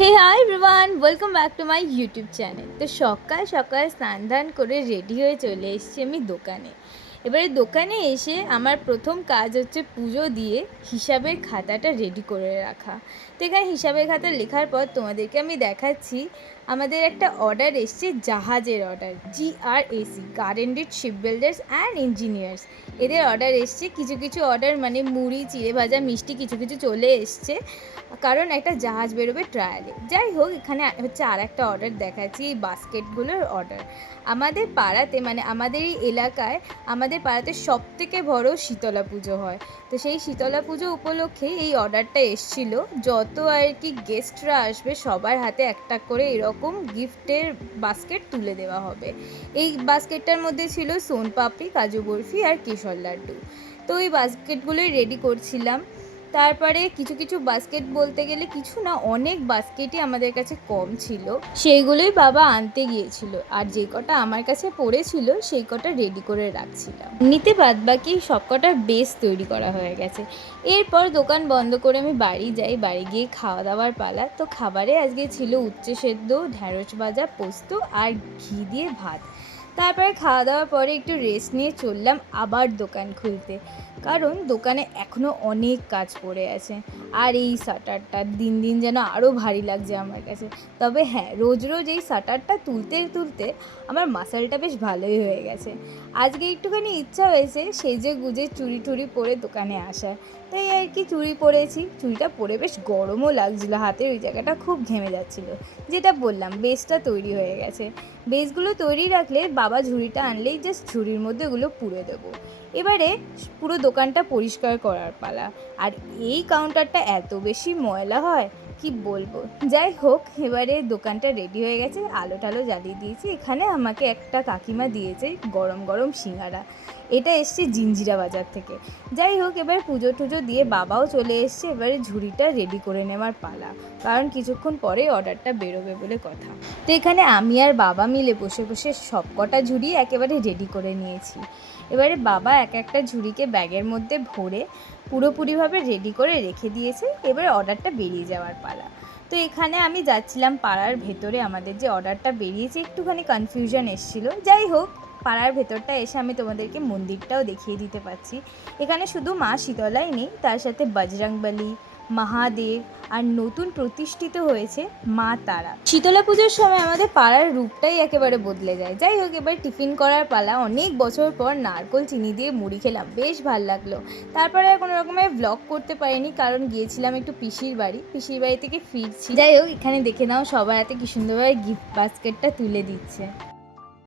Hey hi everyone welcome back to my YouTube channel তো সকাল সকাল স্নান ধান করে রেডি হয়ে চলে এসেছি আমি দোকানে। এবারে দোকানে এসে আমার প্রথম কাজ হচ্ছে পুজো দিয়ে হিসাবের খাতাটা রেডি করে রাখা। এখানে হিসাবের খাতা লেখার পর তোমাদেরকে আমি দেখাচ্ছি, আমাদের একটা অর্ডার এসছে, জাহাজের অর্ডার জি আর এসি গার্ডেন্ডেড শিপ বিল্ডার্স অ্যান্ড ইঞ্জিনিয়ার্স এদের অর্ডার এসছে, কিছু কিছু অর্ডার মানে মুড়ি, চিড়ে ভাজা, মিষ্টি, কিছু কিছু চলে এসছে, কারণ একটা জাহাজ বেরোবে ট্রায়ালে যাই হোক, এখানে হচ্ছে আর একটা অর্ডার দেখাচ্ছি, এই বাস্কেটগুলোর অর্ডার আমাদের পাড়াতে মানে আমাদের এই এলাকায় আমাদের পাড়াতে সব থেকে বড় শীতলা পুজো হয়। তো সেই শীতলা পুজো উপলক্ষে এই অর্ডারটা এসছিল। যত আর কি গেস্টরা আসবে, সবার হাতে একটা করে এরকম গিফটের বাস্কেট তুলে দেওয়া হবে। এই বাস্কেটটার মধ্যে ছিল সোনপাপড়ি, কাজু বরফি আর কেশর লাড্ডু। তো এই বাস্কেটগুলোই রেডি করছিলাম। তারপরে কিছু কিছু বাস্কেট বলতে গেলে কিছু না, অনেক বাস্কেটই আমাদের কাছে কম ছিল। সেইগুলোই বাবা আনতে গিয়েছিল আর যে কটা আমার কাছে পড়েছিল সেই কটা রেডি করে রাখছিলাম। নিতে বাদ বাকি সব কটার বেস তৈরি করা হয়ে গেছে। এরপর দোকান বন্ধ করে আমি বাড়ি যাই, বাড়ি গিয়ে খাওয়া দাওয়ার পালা। তো খাবারে আজকে ছিল উচ্চে সেদ্ধ, ঢ্যাঁড়স ভাজা, পোস্ত আর ঘি দিয়ে ভাত। তারপরে খাওয়া দাওয়ার পরে একটু রেস্ট নিয়ে চললাম আবার দোকান খুলতে। কারণ দোকানে এখনও অনেক কাজ পড়ে আছে। আর এই শাটারটা দিন দিন যেন আরও ভারী লাগছে আমার কাছে। তবে হ্যাঁ রোজ রোজ এই শাটারটা তুলতে তুলতে আমার মাসালটা বেশ ভালোই হয়ে গেছে। আজকে একটুখানি ইচ্ছা হয়েছে সেজে গুজে চুরি টুড়ি পরে দোকানে আসার। তাই আর কি চুড়ি পরেছি। চুড়িটা পরে বেশ গরমও লাগছিল, হাতের ওই জায়গাটা খুব ঘেমে যাচ্ছিল। যেটা বললাম, বেসটা তৈরি হয়ে গেছে। বেসগুলো তৈরি রাখলে বাবা ঝুড়িটা আনলেই জাস্ট ঝুড়ির মধ্যে ওগুলো পুড়ে দেবো। এবারে পুরো দোকানটা পরিষ্কার করার পালা। আর এই কাউন্টারটা এত বেশি ময়লা হয়, কি বলব? যাই হোক, এবারে দোকানটা রেডি হয়ে গেছে। আলো টালো জ্বালিয়ে দিয়েছি। এখানে আমাকে একটা কাকিমা দিয়েছে গরম গরম সিঙ্গারা। এটা এসছে জিঞ্জিরা বাজার থেকে। যাই হোক, এবার পুজো টুজো দিয়ে বাবাও চলে এসছে, এবারে ঝুড়িটা রেডি করে নেওয়ার পালা। কারণ কিছুক্ষণ পরে অর্ডারটা বেরোবে বলে কথা। তো এখানে আমি আর বাবা মিলে বসে বসে সব কটা ঝুড়ি একেবারে রেডি করে নিয়েছি। এবারে বাবা এক একটা ঝুড়িকে ব্যাগের মধ্যে ভরে পুরোপুরিভাবে রেডি করে রেখে দিয়েছে, এবারে অর্ডারটা বেরিয়ে যাওয়ার পালা। তো এখানে আমি যাচ্ছিলাম পাড়ার ভেতরে, আমাদের যে অর্ডারটা বেরিয়েছে, একটুখানি কনফিউশন এসেছিল। যাই হোক পাড়ার ভেতরটা এসে আমি তোমাদেরকে মন্দিরটাও দেখিয়ে দিতে পারছি। এখানে শুধু মা শীতলাই নেই, তার সাথে বজরংবলী মহাদেব আর নতুন প্রতিষ্ঠিত হয়েছে মা তারা। শীতলা পুজোর সময় আমাদের পাড়ার রূপটাই একেবারে বদলে যায়। যাই হোক, এবার টিফিন করার পালা। অনেক বছর পর নারকোল, চিনি দিয়ে মুড়ি খেলাম। বেশ ভালো লাগল। তারপরে আর কোনো রকমের ব্লগ করতে পারিনি, কারণ গিয়েছিলাম একটু পিসির বাড়ি। পিসির বাড়ি থেকে ফিরছি। যাই হোক, এখানে দেখে নাও সবার হাতে কি সুন্দরভাবে গিফট বাস্কেটটা তুলে দিচ্ছে।